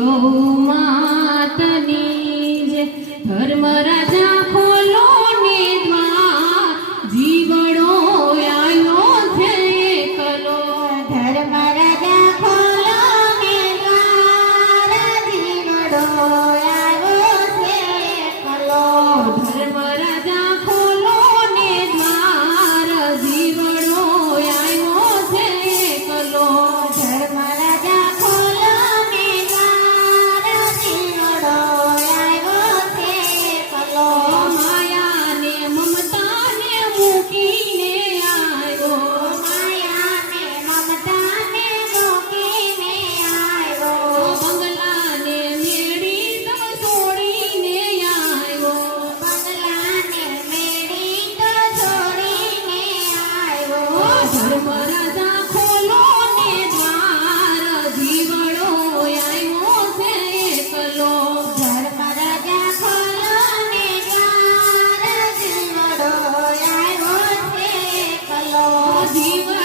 ગૌ માતની જય ધર્મ રાજા ખોલો ને દ્વાર જીવડો આવ્યો છે એકલો ધર્મ રાજા ખોલો ને દ્વાર જીવડો આવ્યો છે એકલો ધર્મ રાજા ખોલો ને દ્વાર જીવડો આવ્યો છે એકલો ધર્મ રાજા ખોલો ને દ્વાર જીવડો આવ્યો છે એકલો માયા ને મમતા ને મૂકીને આવ્યો માયા ને મમતા ને મૂકીને આવ્યો બંગલા ને મેળી તમ છોડીને આવ્યો બંગલાને મેળી તો છોડીને આવ્યો ધર્મ રાજા ખોલો ને દ્વાર જીવડો આવ્યો છે એકલો ધર્મ રાજા ખોલો ને દ્વાર જીવડો આવ્યો છે એકલો જીવડો